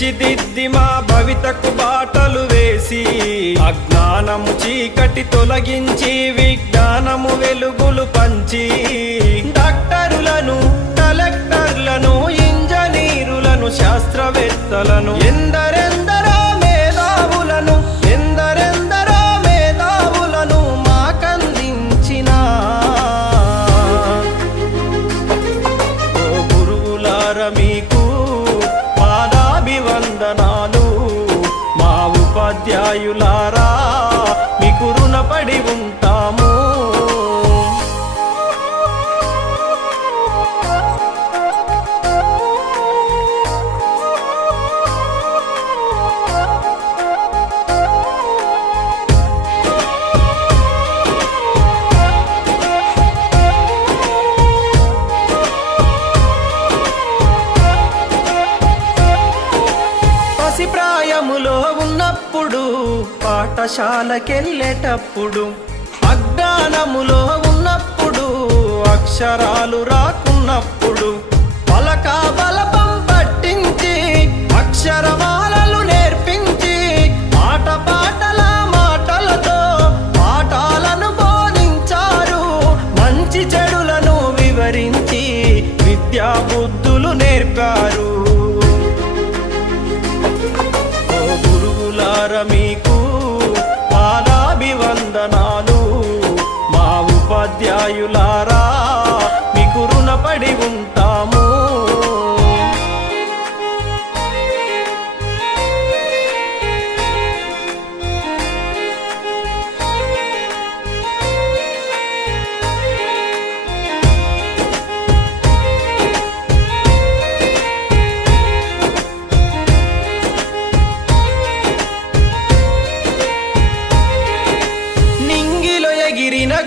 తీర్చిదిద్ది మా భవితకు బాటలు వేసి అజ్ఞానము చీకటి తొలగించి విజ్ఞానము వెలుగులు పంచి డాక్టరులను కలెక్టర్లను ఇంజనీరులను శాస్త్రవేత్తలను ఎందరెందరో మేధావులను మాకందించిన ఓ గురువులార మీకు పాదాభివందనాలు మా ఉపాధ్యాయులారా మీకు రుణపడి ఉంటాము. ప్రాయములో ఉన్నప్పుడు పాఠశాలకెళ్ళేటప్పుడు అజ్ఞానములో ఉన్నప్పుడు అక్షరాలు రాకున్నప్పుడు పలక బలపం పట్టించి అక్షరమాలలు నేర్పించి పాటల మాటలతో పాఠాలను బోధించారు. మంచి చెడులను వివరించి విద్యా బుద్ధులు నేర్పారు. మీకు పాదాభివందనాలు మా ఉపాధ్యాయులారా మీకు రుణపడి ఉంటాము.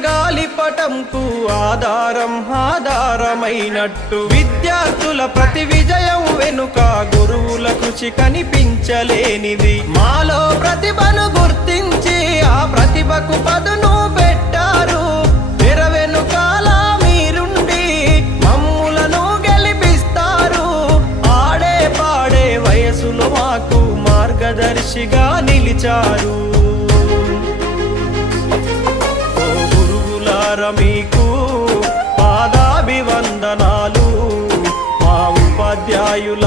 గాలిపటంకు ఆధారమైనట్టు విద్యార్థుల ప్రతి విజయం వెనుక గురువుల కృషి కనిపించలేనిది. మాలో ప్రతిభను గుర్తించి ఆ ప్రతిభకు పదును పెట్టారు. తెర వెనుకాల మీరుండి మమ్ములను గెలిపిస్తారు. ఆడే పాడే వయసులో మాకు మార్గదర్శిగా నిలిచారు. మీకు పాదాభివందనాలు మా ఉపాధ్యాయుల